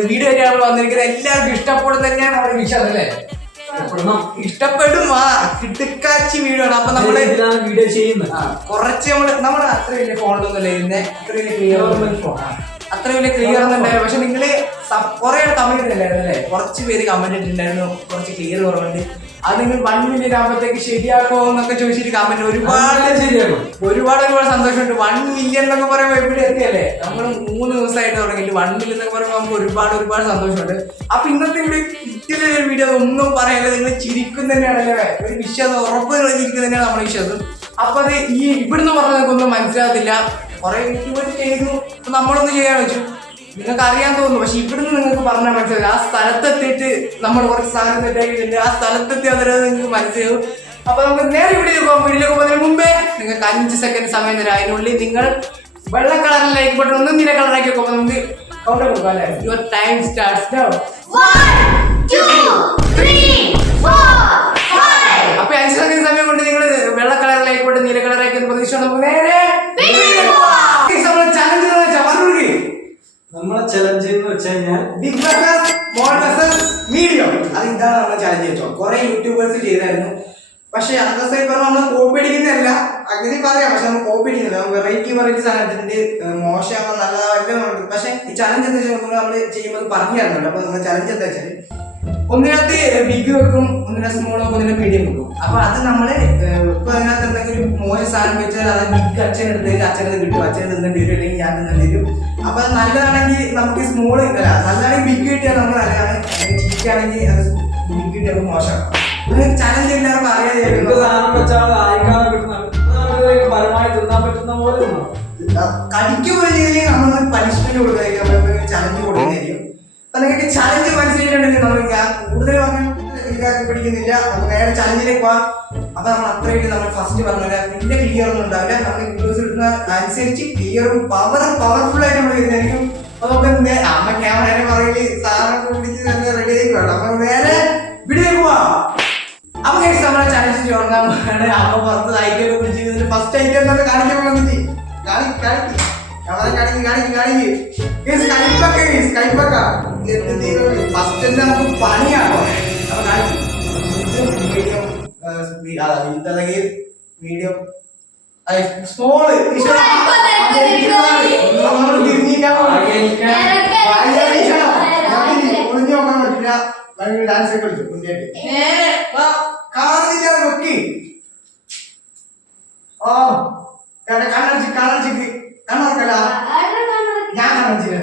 Video ആയിട്ടാണ് വന്നിരിക്കുന്നത്. എല്ലാവർക്കും ഇഷ്ടപ്പെടും തന്നെയാണ് നമ്മുടെ വിശ്വാസം അല്ലേ? ഇഷ്ടപ്പെടും. കിട്ടുക്കാച്ചി വീഡിയോ ആണ്. അപ്പൊ നമ്മള് വീഡിയോ ചെയ്യുന്നത് കുറച്ച് നമ്മള് അത്ര വലിയ ഫോണിലൊന്നും ചെയ്യുന്നത്, അത്ര വലിയ ക്ലിയർ ഒന്നും ഉണ്ടായിരുന്നു. പക്ഷെ നിങ്ങള് കുറെ കമന്റ് ഇട്ടുണ്ടായിരുന്നു അല്ലേ? കുറച്ച് പേര് കമന്റ് ഇട്ടിട്ടുണ്ടായിരുന്നു കുറച്ച് ക്ലിയർ കുറവുണ്ട്, അത് നിങ്ങൾ 1 മില്യൺ ആകുമ്പോഴത്തേക്ക് ശരിയാക്കോ എന്നൊക്കെ ചോദിച്ചിട്ട് കമന്റ് ഒരുപാട് സന്തോഷമുണ്ട്. 1 മില്യൺ എന്നൊക്കെ പറയുമ്പോൾ എവിടെ എത്തിയല്ലേ? നമ്മൾ 3 ദിവസമായിട്ട് തുടങ്ങിയിട്ട് 1 മില്യൺ എന്നൊക്കെ പറയുമ്പോൾ നമുക്ക് ഒരുപാട് സന്തോഷമുണ്ട്. അപ്പൊ ഇന്നത്തെ ഒരു വീഡിയോ ഒന്നും പറയാനില്ല, നിങ്ങൾ ചിരിക്കും തന്നെയാണല്ലേ? ഒരു വിശ്വാസം ഉറപ്പ് ചിരിക്കും തന്നെയാണ് നമ്മുടെ വിശ്വാസം. അപ്പൊ അത് ഈ ഇവിടുന്ന് പറഞ്ഞാൽ നമുക്കൊന്നും മനസ്സിലാകത്തില്ല. കുറെ യൂട്യൂബർ ചെയ്തു, നമ്മളൊന്നും ചെയ്യാൻ വെച്ചു, നിങ്ങൾക്ക് അറിയാൻ തോന്നുന്നു. പക്ഷെ ഇവിടുന്ന് നിങ്ങൾക്ക് പറഞ്ഞാൽ മനസ്സിലാവില്ല. ആ സ്ഥലത്തെത്തിയിട്ട് നമ്മൾ കുറച്ച് സാധനം തെറ്റാക്കിയിട്ടുണ്ട്, ആ സ്ഥലത്തെത്തി അന്നേരം നിങ്ങൾക്ക് മനസ്സിലാവും. അപ്പൊ നമുക്ക് നേരെ വീട്ടിലേക്ക് പോകുന്നതിന് മുമ്പേ നിങ്ങൾക്ക് 5 സെക്കൻഡ് സമയം തരാം. അതിനുള്ളിൽ നിങ്ങൾ വെള്ള കളറിൽ ലൈക്ക് ബട്ടൺ ഒന്ന് നീല കളറാക്കി വെക്കുമ്പോൾ നമുക്ക് കൗണ്ട് കൊടുക്കാം അല്ലേ? Your time starts now. 1 2 3 4 5. അപ്പൊ 5 സെക്കൻഡ് സമയം കൊണ്ട് നിങ്ങൾ വെള്ള കളർ ലൈക്ക് ബട്ടൺ നീല കളറാക്കി പ്രതീക്ഷ നമുക്ക് നേരെ ചലഞ്ച് നമ്മളെ ചലഞ്ച് എന്ന് വെച്ച് കഴിഞ്ഞാൽ big bus small bus medium. അത് ഇതാണ് നമ്മളെ ചലഞ്ച് വെച്ചോ. കുറെ യൂട്യൂബേഴ്സ് ചെയ്തായിരുന്നു, പക്ഷെ അന്നത്തെ നമ്മൾ കോപ്പി അടിക്കുന്നതല്ല, അങ്ങനെ പറയാം. പക്ഷെ നമ്മൾ കോപ്പി അടിക്കുന്നില്ല, നമ്മൾ വെറൈറ്റി സാധനത്തിന്റെ മോശമാണോ നല്ലതായിട്ട്. പക്ഷെ ഈ ചലഞ്ച് എന്താ വെച്ചാൽ നമ്മൾ ചെയ്യുമ്പോൾ പറഞ്ഞു തരുന്നുണ്ട്. അപ്പൊ നമ്മൾ ചലഞ്ച് എന്താ വെച്ചാൽ ഒന്നിനകത്ത് ബിഗ് വെക്കും, ഒന്നിനെ സ്മോൾ വെക്കും, ഒന്നിനെ മീഡിയം വെക്കും. അപ്പൊ അത് നമ്മള് ഇപ്പൊ അതിനകത്ത് എന്തെങ്കിലും മോശം സാധനം വെച്ചാൽ അത് ബിഗ് അച്ഛനെടുത്തേക്ക് അച്ഛനത് കിട്ടും, അച്ഛൻ തിന്നേണ്ടി വരും, അല്ലെങ്കിൽ ഞാൻ തിന്നേണ്ടി വരും. അപ്പൊ അത് നല്ലതാണെങ്കിൽ നമുക്ക് സ്മോൾ കിട്ടില്ല, നല്ലതാണെങ്കിൽ ബിഗ് കിട്ടിയാൽ നമുക്ക് നല്ലതാണ്, ചീറ്റാണെങ്കിൽ അത് ബിഗ് കിട്ടിയാൽ മോശമാണ്. ചലഞ്ച് എല്ലാവർക്കും അറിയാതെ കടിക്ക് പോലെ ചെയ്തെങ്കിൽ നമ്മൾ പനിഷ്മെന്റ് കൊടുക്കുന്നതായിരിക്കും, നമ്മൾക്ക് ചലഞ്ച് കൊടുക്കുന്നതായിരിക്കും. അപ്പൊ നിങ്ങൾക്ക് ചലഞ്ച് മനസ്സിലായിട്ടുണ്ടെങ്കിൽ നമ്മൾ കൂടുതൽ പിടിക്കുന്നില്ല, നമുക്ക് നേരെ ചലഞ്ചിലേക്ക് പോവാം. അപ്പൊ നമ്മൾ അത്രയായിട്ട് നമ്മൾ ഫസ്റ്റ് പറഞ്ഞില്ല, വലിയ ക്ലിയർ ഒന്നും ഉണ്ടാവില്ല. നമ്മൾ വീഡിയോസ് കിട്ടുന്ന അനുസരിച്ച് ക്ലിയറും പവർഫുൾ ആയിട്ട് നമ്മൾ വരുന്നതായിരിക്കും. അപ്പൊ നമുക്ക് അമ്മ ക്യാമറ പറയില് സാധനം പിടിച്ച് റെഡി ആയി വേണം. അപ്പൊ നേരെ വീഡിയോ പോവാം. അപ്പൊ നമ്മളെ ചലഞ്ച് തുടങ്ങാൻ അമ്മ പുറത്ത് ഐറ്റം പിടിച്ച് ഫസ്റ്റ് ഐറ്റം എന്തൊക്കെ കാണിക്കാൻ വന്നിട്ട് ഫസ്റ്റ് നമുക്ക് പണിയാണോ? മീഡിയം സ്മോള് തിരിഞ്ഞിരിക്കാൻ ഒളിഞ്ഞു നോക്കാൻ പറ്റില്ല. ഡാൻസ് ഒക്കെ കളിച്ചു മുന്നേറ്റ് കാണുന്നില്ല നോക്കി. ഓ കണ്ണടിച്ച് കണ്ണടക്കല്ല, ഞാൻ കണ്ണടിച്ചില്ലേ?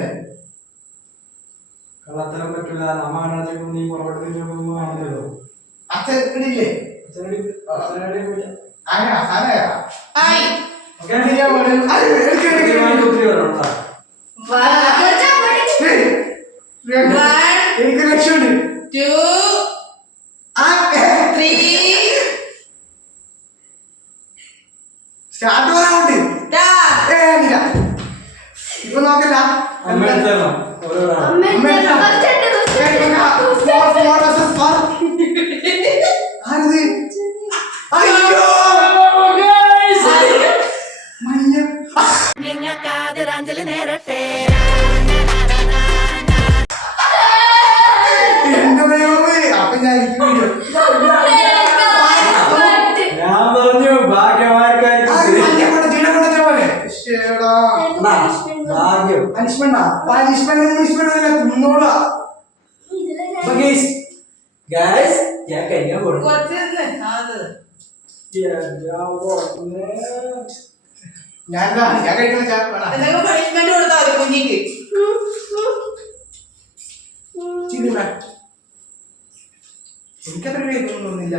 കള്ളത്തരം പറ്റില്ല. നമ്മ കണ്ണടച്ചു നീ പുറപ്പെട്ടല്ലോ. അച്ഛനില്ലേ? എനിക്ക് ലക്ഷ്യമുണ്ട്. 2 3 സ്റ്റാർട്ട് പറയാനുണ്ട്. ഇപ്പൊ നോക്കല്ല നേരട്ടെ. എന്റെ ദൈവമേ, അപ്പൊ ഞാൻ പറഞ്ഞു ഞാൻ കഴിഞ്ഞാൽ ഞാൻ കഴിക്കുന്ന പണിഷ്മെന്റ് കൊടുത്താൽ മതി കുഞ്ഞിക്ക്. എനിക്കത്ര കേൾക്കുന്നൊന്നുമില്ല.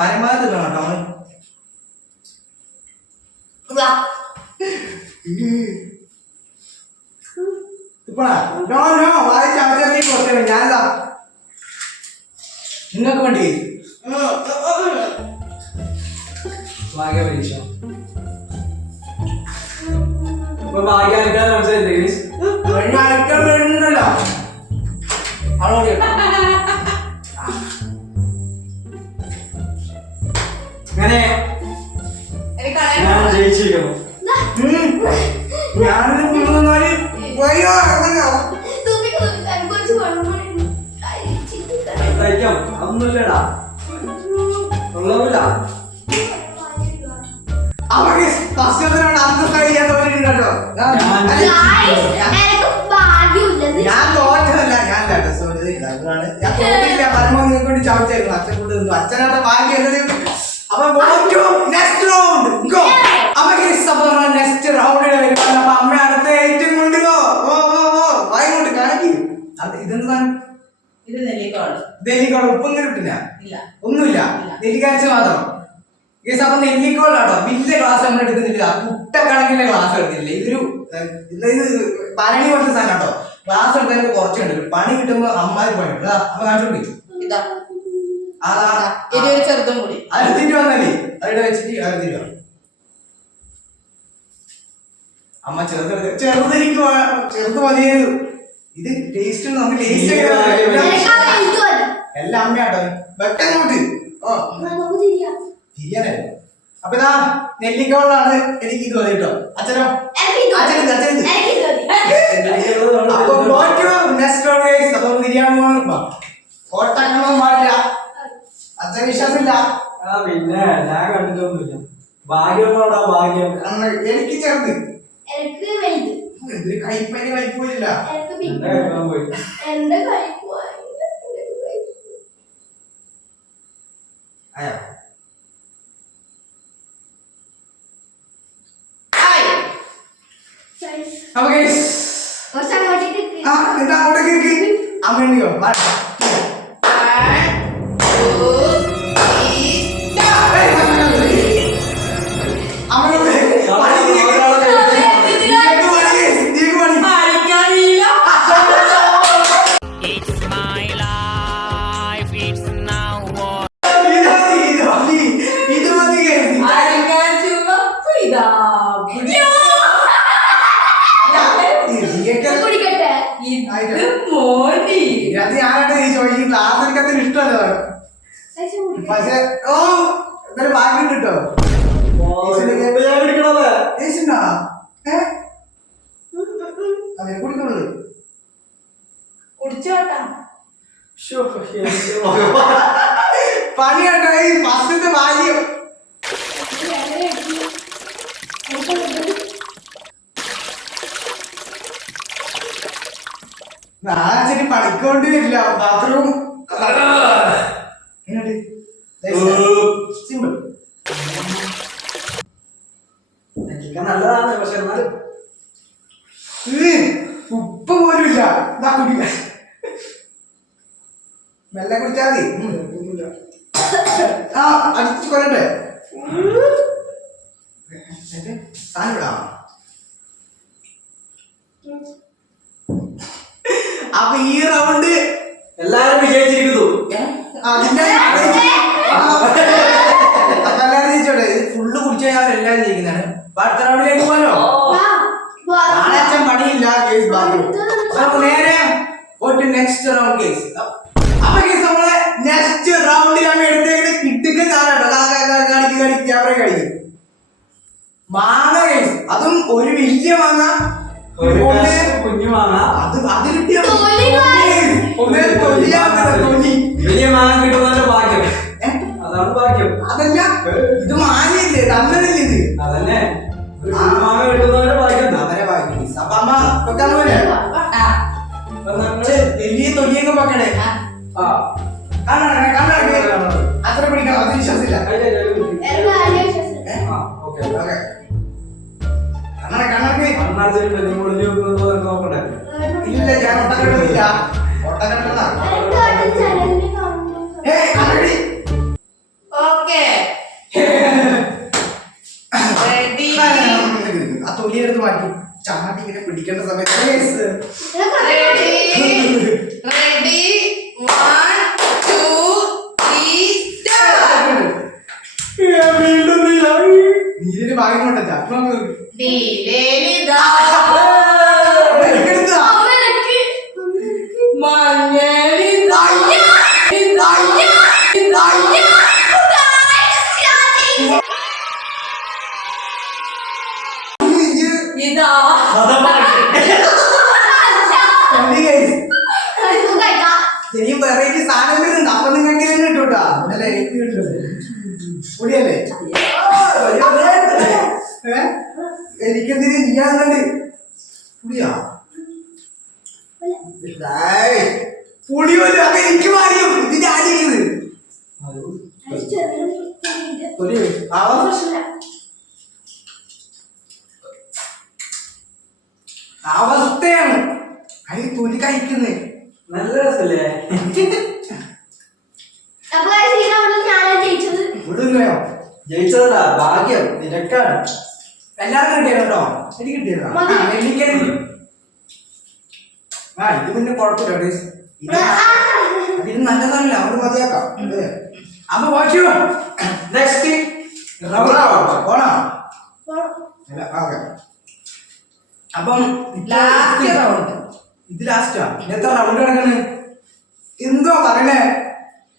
പരമാവധി വേണം കേട്ടോ. ഇപ്പഴാ ഞാനിതാ നിങ്ങൾക്ക് വേണ്ടി ഭാഗ്യ പരീക്ഷ. ഇപ്പൊ ഭാഗ്യ അടിക്കാൻ മനസ്സിലായില്ലേ ഗൈസ്? അടിക്കാൻ വേണ്ടല്ലോ. അങ്ങനെ ഞാൻ ജയിച്ചിരിക്കുന്നു. ഞാനൊരു കൊണ്ടുവന്നാല് വയ്യോ തയ്ക്കാം അതൊന്നുമില്ലടാ ഉള്ളവില്ല. അവർക്ക് ഫസ്റ്റ് അന്ന് കഴിയാൻ തോന്നിട്ടുണ്ടോ? ഞാൻ തോറ്റതല്ല, ഞാൻ ഇതാണ് ഞാൻ തോന്നില്ല. പരമോ നിങ്ങൾക്കൊണ്ട് ചവിട്ടായിരുന്നു. അച്ഛൻ കൊണ്ട് നിന്നു. അച്ഛനായിട്ട് ഭാഗ്യം. അപ്പൊ നെക്സ്റ്റ് റൗണ്ട് നെക്സ്റ്റ് റൗണ്ടിൽ വരുമ്പോൾ അപ്പൊ അമ്മ അടുത്ത ഏറ്റവും കൊണ്ട് വായിക്കൊണ്ട് കാണിക്കും. അത് ഇതെന്താ? നെല്ലിക്കോള ഉപ്പൊന്നും കിട്ടില്ല, ഒന്നുമില്ല, നെല്ലിക്കാഴ്ച മാത്രം. ഗൈസ് അപ്പൊ നെല്ലിക്കോളാട്ടോ വലിയ ക്ലാസ് നമ്മൾ എടുക്കുന്നില്ല, കുട്ടക്കണക്കിന്റെ ക്ലാസ് എടുക്കുന്നില്ല. ഇത് പരണി കുറച്ച് സാധനം കേട്ടോ. ക്ലാസ് എടുക്കാൻ കുറച്ചുണ്ട്. പണി കിട്ടുമ്പോ അമ്മായി പണി അമ്മ കാണിച്ചോണ്ടി ചെറുതും കൂടി അറുതിട്ട് വന്നല്ലേ അവിടെ വെച്ചിട്ട് അറുതിട്ട് അമ്മ ചെറുതെനിക്ക് ചെറുത് മതിയത്. ഇത് ടേസ്റ്റ് നമുക്ക് ടേസ്റ്റ് എല്ലാം അമ്മയാട്ടോ. വെക്കങ്ങോട്ട് തിരിയാനേ. അപ്പൊ ഇതാ നെല്ലിക്കോളാണ് എനിക്ക് ഇത് മതി കേട്ടോ. അച്ഛനോ? അപ്പൊ തിരിയാൻ പോകണം. ഓട്ടക്കണം പാടില്ല. അച്ഛൻ വിശ്വാസമില്ല. പിന്നെ ഞാൻ കണ്ടിട്ടൊന്നുമില്ല. ഭാഗ്യമുള്ളതാ ഭാഗ്യം. എനിക്ക് ചെറുത് കൈപ്പനി കൈപ്പോയില്ല. പോയി അയ്യോ അമ്മയോ ക്ലാസ്സിൽ ഇഷ്ടമല്ലോ. പക്ഷെ ഓ എന്തായാലും ബാക്കി കിട്ടോ കുടിക്കുള്ളൂ. പണിയാട്ടോ ഈ ഫസ്റ്റത്തെ ഭാഗ്യം. നാളെ പണിക്കൊണ്ട് വരില്ല. ബാത്റൂം സിമ്പിൾ നല്ലതാണ്. പക്ഷെ എന്നാലും ഉപ്പ് പോലും ഇല്ല. മെല്ലെ കുടിച്ചാ മതി. ആ അടിച്ചു കൊല്ലട്ടെ. താനിവിടാ. അപ്പൊ ഈ റൗണ്ട് എല്ലാരും വിജയിച്ചിരിക്കുന്നു. അതിന്റെ അപ്പൊ എല്ലാരും ജയിച്ചോട്ടെ. ഇത് ഫുള്ള് കുടിച്ചു കഴിഞ്ഞാൽ എല്ലാരും ജയിക്കുന്നതാണ്. അടുത്ത റൗണ്ടിലേക്ക് പോകാനോ? നാളെ പണിയില്ല. കേസ് ബാക്കി നേരെ നെക്സ്റ്റ് റൗണ്ട് കേസ്. അപ്പൊ കേസ് നമ്മളെ നെക്സ്റ്റ് റൗണ്ടിൽ നമ്മൾ എടുത്തേക്കുന്നത് കിട്ടുക ക്യാമറ കഴിക്കും മാങ്ങ കേസ്. അതും ഒരു വലിയ മാങ്ങ, കുഞ്ഞു മാങ്ങ. അത് കിട്ടിയ തൊലി വലിയ മാങ്ങ കിട്ടുന്നതിന്റെ ഭാഗ്യം. അതാണ് ഭാഗ്യം. അതല്ല ഇത് മാങ്ങയില്ലേ, തന്നതല്ലേ ഇത്. അതന്നെ മാങ്ങ കിട്ടുന്നവരുടെ ഭാഗ്യം. അവരെ ഭാഗ്യം. അപ്പൊ അമ്മ വെക്കാൻ പോലെ വലിയ തൊലിയൊക്കെ വെക്കണേ. അത്ര പിടിക്കണം. അത് വിശ്വാസമില്ല. നോക്കണ്ടേ? ഇല്ല ഞാൻ ഒട്ടകണ്ടില്ല. ഒട്ടകണ്ട ആ തൊലിയെടുത്ത് മാറ്റി ചാട്ടി ഇങ്ങനെ പിടിക്കേണ്ട സമയത്ത് വീണ്ടും പൊടിയല്ലേ എനിക്കെന്തിന് നീയാന്നുണ്ട് പുളിയാ പുളി പോലും അത് എനിക്ക് മാറിയും ഇതിന്റെ ആടിയത് അവസ്ഥയാണ് അതിൽ തൊലി കഴിക്കുന്നത് നല്ല രസല്ലേ ജയിച്ചതല്ല ഭാഗ്യം നിനക്കാണ് എല്ലാവർക്കും കിട്ടിയത് കേട്ടോ എനിക്ക് കിട്ടിയതാ നെല്ലിക്കരുത് ആ ഇത് പിന്നെ കുഴപ്പമില്ല ഇത് നല്ലതല്ല അവര് മതിയാക്കാം അപ്പൊ വായിച്ചു നെക്സ്റ്റ് പോണോ അല്ല ഓക്കെ അപ്പം ലാസ്റ്റ് റൗണ്ട് ഇത് ലാസ്റ്റാ എത്ര റൗണ്ട് കിടക്കണ് എന്തോ പറയണേ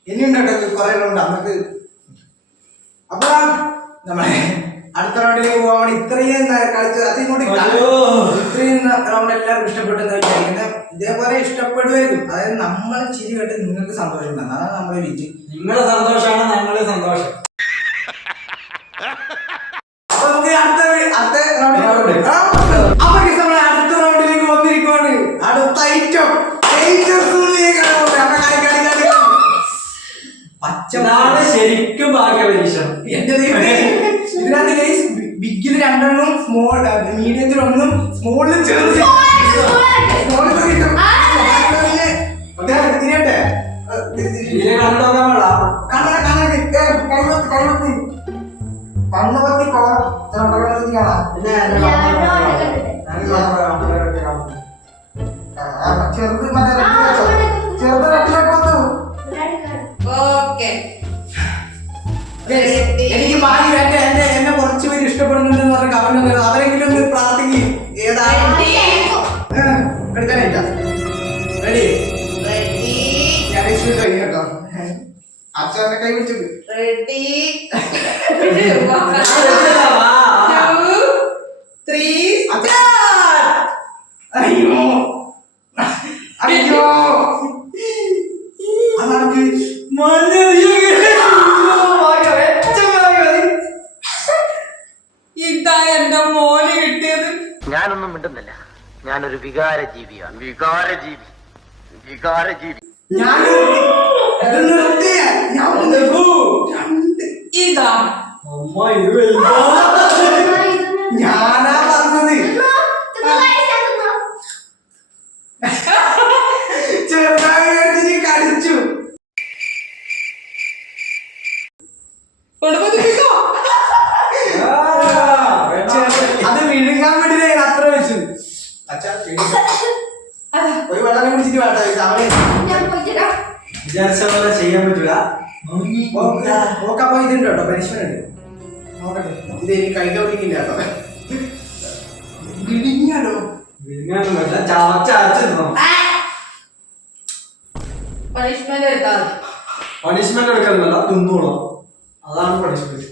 ഇനിയുണ്ടോ കുറെ റൗണ്ട് നമുക്ക് അപ്പൊ നമ്മളെ അടുത്ത റൗണ്ടിലേക്ക് പോകാൻ ഇത്രയും കളിച്ചത് അതിങ്ങോട്ട് ഇത്രയും റൗണ്ട് എല്ലാവർക്കും ഇഷ്ടപ്പെട്ടെന്ന് വിചാരിക്കുന്നത് ഇതേപോലെ ഇഷ്ടപ്പെടുമായിരിക്കും അതായത് നമ്മൾ ചിരി കേട്ട് നിങ്ങൾക്ക് സന്തോഷം തന്നെ അതാണ് നമ്മുടെ രീതി നിങ്ങളുടെ സന്തോഷമാണ് ഞങ്ങളുടെ സന്തോഷം അപ്പൊ നമുക്ക് അടുത്ത റൗണ്ടിലേക്ക് അപ്പൊ നമ്മൾ അടുത്ത റൗണ്ടിലേക്ക് വന്നിരിക്കുവാണ് അടുത്ത ഐറ്റം പച്ചനാട് ശരിക്കും ഭാഗ്യ പരീക്ഷണം എന്റെ ഇതിനകത്ത് ബിഗിൽ രണ്ടെണ്ണം സ്മോൾ മീഡിയത്തിൽ ഒന്നും സ്മോളിൽ ചേർത്ത് കണ്ണുപത്തി ചെറുത് മറ്റേ ചെറുത് കട്ടിലൊക്കെ വന്നു എനിക്ക് ഭാഗ്യം എന്നെ കുറച്ച് പേര് ഇഷ്ടപ്പെടുന്നുണ്ടെന്ന് പറഞ്ഞ കമന്റ് അവരെങ്കിലും ഒന്ന് പ്രാർത്ഥിക്കും എടുക്കാനില്ല റെഡി ഞാൻ കഴിഞ്ഞു കേട്ടോ അച്ഛനെ കൈ പിടിച്ചത് Ready? 2, 3, അയ്യോ അയ്യോ അതാണ് ഇതാ എന്റെ മോന് കിട്ടിയത്. ഞാനൊന്നും മിണ്ടുന്നില്ല. ഞാനൊരു വികാര ജീവിയാണ്. വികാരജീവി. ഇതാ ഞാനാ പറഞ്ഞത് ചെറുതായി കടിച്ചു അത് വിഴുങ്ങാൻ വേണ്ടി ഞാൻ അത്ര വെച്ചു ഒരു വെള്ളം കുടിച്ചിട്ട് വേണ്ട വിചാരിച്ച പോലെ ചെയ്യാൻ പറ്റൂല നോക്കപ്പോ ഇതുണ്ട് കേട്ടോ പനിഷ്മെന്റ് ഉണ്ട് നോക്കട്ടെ ഇത് എനിക്ക് കഴിക്കാൻ കേട്ടോ വിഴുങ്ങിയാലോ വിഴുങ്ങാനും പറ്റില്ല ചവച്ചരച്ചിരുന്നോ പണിഷ്മെന്റ് എടുത്താൽ പണിഷ്മെന്റ് എടുക്കുന്നില്ല തിന്നോളൂ അതാണ് പണിഷ്മെന്റ്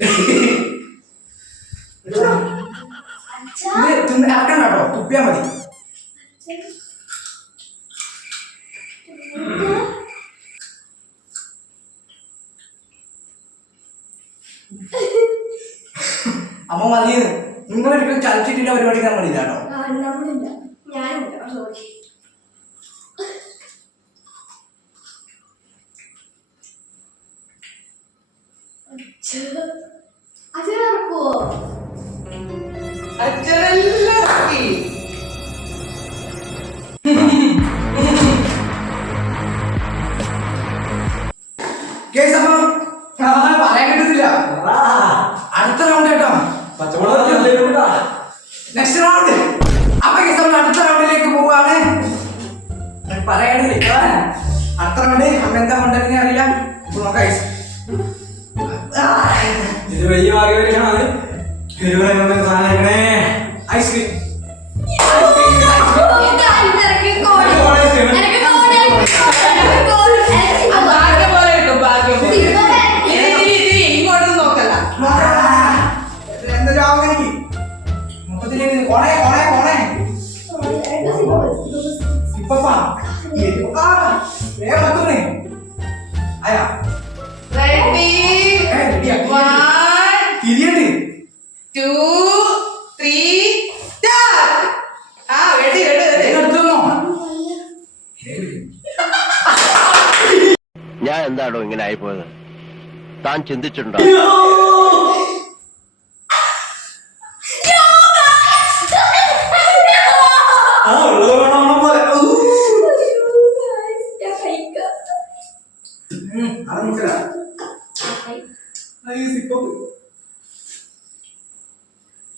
ഇറക്കണ്ട കേട്ടോ തുപ്പിയാ മതി അമ്മ മതിയെന്ന് നിങ്ങളൊരിക്കലും ചലിച്ചിട്ടില്ല പരിപാടി ഞാൻ മതിയില്ല കേട്ടോ അച്ഛനെല്ലാം ഇറക്കി. കേസ് അപ്പം പറയാൻ കിട്ടുന്നില്ല അടുത്ത റൗണ്ട് കേട്ടോ നെക്സ്റ്റ് റൗണ്ട് അപ്പൊ കേസ് നമ്മൾ അടുത്ത റൗണ്ടിലേക്ക് പോവാണ് പറയാനില്ല അടുത്ത റൗണ്ട് അമ്മ എന്താ കൊണ്ടുവരുന്ന അറിയില്ല ഇപ്പൊ നോക്കാം guys. ഇത് വലിയ ഭാഗ്യപരീക്ഷണമാണ് സാധനേ ഐസ്ക്രീം ഭാഗ്യം പോലെ കിട്ടും, ഭാഗ്യം പോലെ. ഇത് ഇങ്ങോട്ടും നോക്കല്ല. എന്താ ജോബ് മൊത്തത്തിലേക്ക് ഓണേ ഓണേ ഓണേ ഇപ്പൊ വേഗം പറ്റുന്നേ ആയാ Ready? One, തിരിയണ്ട് 2, 3, start. Ready. എടുത്തോന്നോ ഞാൻ എന്താണോ ഇങ്ങനെ ആയിപ്പോയത് താൻ ചിന്തിച്ചിട്ടുണ്ടോ ആ ഉള്ളത് വേണം പോലെ അത് നോക്കല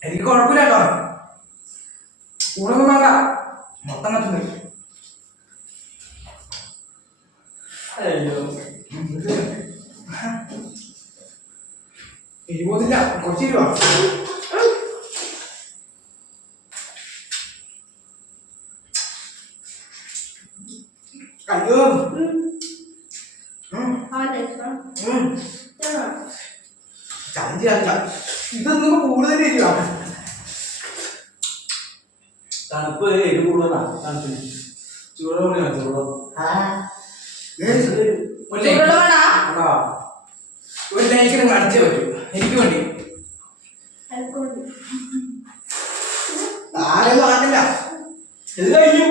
എനിക്ക് കുഴപ്പമില്ല കേട്ടോ ഊണൊന്നും വേണ്ട മൊത്തം കത്തുന്നു അയ്യോ ഇരുപതില്ല കുറച്ച് രൂപ അയ്യോ ചലഞ്ച് ഇതൊന്നും കൂടുതൽ ഇരിക്കുക തണുപ്പ് എരിവ് കൂടുതലാ തണുപ്പിന് ചൂടുള്ള ചൂടോ ഒരു ലൈക്കിനും കാണിച്ചേ പറ്റൂ എനിക്ക് വേണ്ടി ആരെയൊന്നും ആട്ടില്ല ഇത് കഴിഞ്ഞു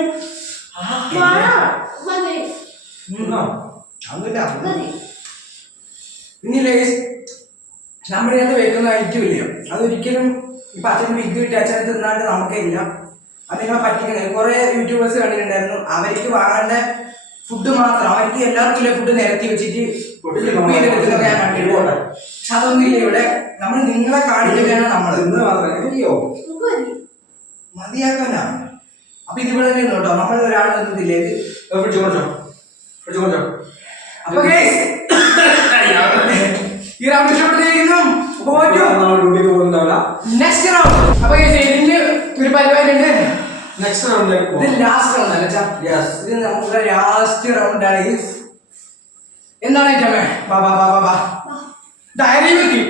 ഒന്നുമില്ല ഇനി ലേസ് നമ്മുടെ അത് വെക്കുന്ന ഐറ്റം ഇല്ലയോ അതൊരിക്കലും ഇപ്പൊ അച്ഛന് വിഗ് കിട്ടി അച്ഛനെ തിന്നാണ്ട് നമുക്കില്ല അത് നിങ്ങളെ പറ്റിക്കുന്നത് കുറെ യൂട്യൂബേഴ്സ് കണ്ടിട്ടുണ്ടായിരുന്നു അവർക്ക് വാങ്ങേണ്ട ഫുഡ് മാത്രം അവർക്ക് എല്ലാവർക്കും ഇല്ല ഫുഡ് നിരത്തി വെച്ചിട്ട് ചെയ്തെടുക്കുന്നതൊക്കെ ഞാൻ കണ്ടിട്ടുണ്ട് പക്ഷെ അതൊന്നും ഇല്ല ഇവിടെ നമ്മൾ നിങ്ങളെ കാണിക്കുകയാണ് നമ്മൾ ഇന്ന് മാത്രമേ അയ്യോ മതിയാക്കാനാ അപ്പൊ ഇതിവിടെ തന്നെ കേട്ടോ നമ്മൾ ഒരാൾ നിന്നിട്ടില്ലേ അപ്പൊ ഈ റൗണ്ട് ഇഷ്ടപ്പെട്ടിരിക്കുന്നു ഡ്യൂട്ടിക്ക് പോകുന്നുണ്ടാവില്ല നെക്സ്റ്റ് റൗണ്ട് അപ്പൊ ഇതിന് ഒരു പരിപാടി ഉണ്ട് നെക്സ്റ്റ് റൗണ്ടിലേക്ക് ഇത് ലാസ്റ്റ് റൗണ്ട് അല്ല ഇത് നമ്മുടെ ലാസ്റ്റ് റൗണ്ട് ആണ് എന്താണ് ഏറ്റമേ ബാ ഡയറി മിൽക്ക്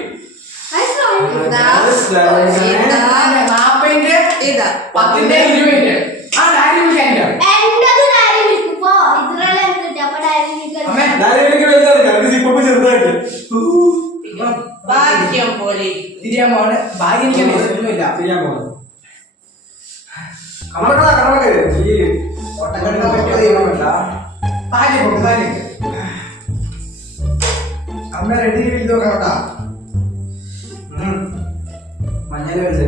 നാപ്പതിന്റെ 10ന്റെ 20ന്റെ ആ ഡയറി മിൽക്ക് അതിന്റെ ചെറുതായിട്ട് ഭാഗ്യം പോലെ തിരിയാൻ പോണ് ഭാഗ്യം എനിക്ക് ഒന്നുമില്ല ചെയ്യാൻ പോകുന്നത് കണക്ക് ഈ ഒട്ടക്കെടുക്കാൻ പറ്റിയ ദൈവമല്ല താലി അമ്മ റെഡി ചെയ്ത് നോക്കണോട്ടാ മഞ്ഞൾ വെച്ച്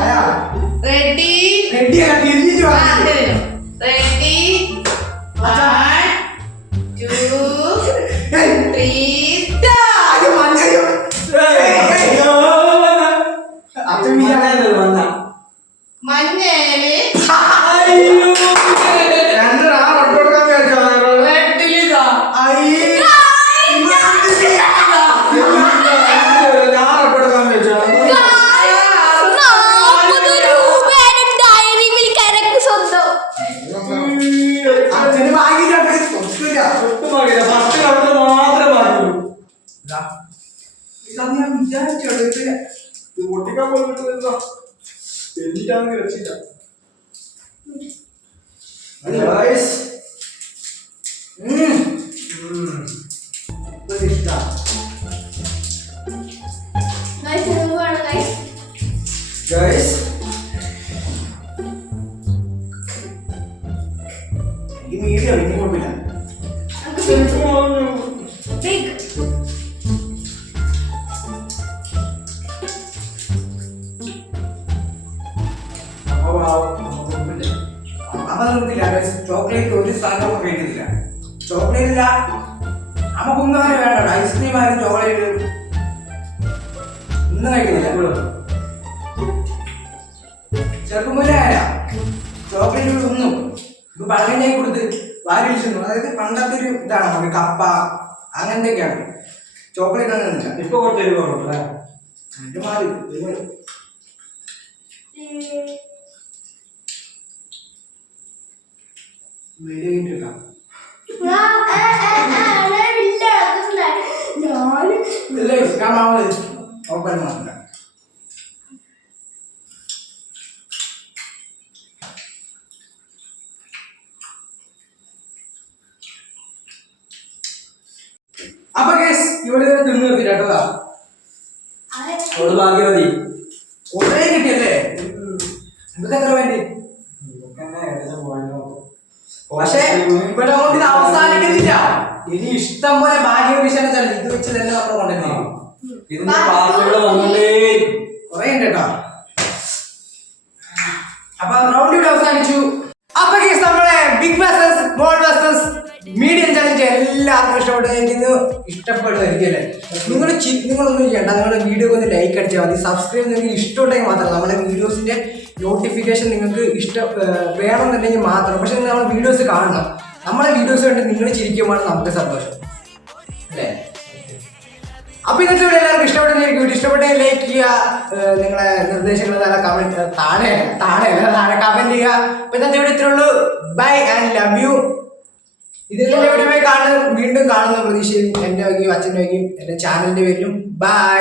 ആയാ റെഡി റെഡി അല്ല തിരിഞ്ഞിട്ട് വാ. റെഡി 1, 2, 3 അയ്യോ, മഞ്ഞയോ. അച്ഛൻ വീഴാനായല്ലോ മഞ്ഞ. മഞ്ഞേല് രണ്ട് ആ റൊട്ട് കൊടുക്കാൻ വിചാരിച്ചോ? റെഡിലിതാ അയ്യേ. ഞാൻ റൊട്ട് കൊടുക്കാൻ വിചാരിച്ചോ? അച്ഛന് വാങ്ങിയില്ല കൊടുക്കില്ല. ഒട്ടും പാകില്ല ഫസ്റ്റ് കൗണ്ടർ മാത്രമേ പാകുള്ളൂ ഇതത് ഞാൻ വിചാരിച്ചോളൂ ഇത് പൊട്ടിക്കാൻ പോലും എന്നിട്ടാണെങ്കിൽ രക്ഷില്ല ഗൈസ് ഇഷ്ടാ ഗൈസ് ഈ മീഡിയ ഇനി കുഴപ്പമില്ല അമ്മ നിർത്തില്ല ചോക്ലേറ്റ് ഒരു സ്ഥലം നമുക്ക് കഴിക്കുന്നില്ല ചോക്ലേറ്റ് ഇല്ല നമുക്കൊന്നും അങ്ങനെ വേണ്ട ഐസ്ക്രീം ആയാലും ചോക്ലേറ്റ് ഒന്നും കഴിക്കുന്നില്ല ചെറുപ്പമുല്ലേ ചോക്ലേറ്റ് ഒന്നും ഇത് പഴകഞ്ഞായി കൊടുത്ത് വാരി വിളിച്ചു അതായത് പണ്ടത്തെ ഒരു ഇതാണ് നമുക്ക് കപ്പ അങ്ങനത്തെയൊക്കെയാണ് ചോക്ലേറ്റ് അങ്ങനെയൊന്നുമില്ല ഇപ്പൊ കുറച്ച് എരിവ് കുറവല്ലേ ഇത് മാറി വീഡിയോ കിട്ടിട്ടാ ഞാൻ മാവ് ഓപ്പൺ മാറില്ല അപ്പൊ ഇവിടെ തിന്നു നിർത്തില്ല കേട്ടോ. അവള് ഭാഗ്യവതി. കുറേ കിട്ടിയല്ലേ? ഇതൊക്കെ എത്ര വേണ്ടി? ഇതൊക്കെന്നെ ഏകദേശം പോയല്ലോ. പക്ഷെ ഇവിടെ കൊണ്ട് ഇത് അവസാനിക്കുന്നില്ല. ഇനി ഇഷ്ടം പോലെ ഭാഗ്യവിഷയം ഇത് വെച്ച് തന്നെ നമ്മൾ കൊണ്ടുവരണം. ഇതിന്റെ പാർട്ടികള് വന്നോണ്ടേ കുറേ ഉണ്ട് കേട്ടോ. അപ്പൊ റൗണ്ട് ഇവിടെ അവസാനിച്ചു. അപ്പൊ guys, നമ്മളെ big versus small versus medium challenge എല്ലാവർക്കും ഇഷ്ടപ്പെടുമായിരിക്കും അല്ലേ? നിങ്ങളൊന്നും ചെയ്യണ്ട, നിങ്ങളുടെ വീഡിയോ ഒന്ന് ലൈക്ക് അടിച്ചാൽ മതി. സബ്സ്ക്രൈബ് നിങ്ങൾക്ക് ഇഷ്ടമുണ്ടെങ്കിൽ മാത്രം, നമ്മുടെ വീഡിയോസിന്റെ നോട്ടിഫിക്കേഷൻ നിങ്ങൾക്ക് വേണമെന്നുണ്ടെങ്കിൽ മാത്രം. പക്ഷെ നിങ്ങൾ നമ്മുടെ വീഡിയോസ് കാണണം. നമ്മുടെ വീഡിയോസ് കണ്ട് നിങ്ങൾ ചിരിക്കുമ്പോൾ നമുക്ക് സന്തോഷം അല്ലേ? അപ്പൊ ഇന്നത്തെ വീഡിയോ എല്ലാവർക്കും ഇഷ്ടപ്പെട്ടെങ്കിൽ ലൈക്ക് ചെയ്യുക. നിങ്ങളെ നിർദ്ദേശങ്ങൾ താഴെ കമന്റ് ചെയ്യുക. അപ്പൊ ഇന്നത്തെ വീഡിയോ ഇത്രേ ഉള്ളൂ. Bye and love you. ഇതിന്റെ വീഡിയോ വീണ്ടും കാണുന്ന പ്രതീക്ഷയും എന്റെ വകയും അച്ഛൻ്റെ വകയും എന്റെ ചാനലിന്റെ പേരിലും ബൈ.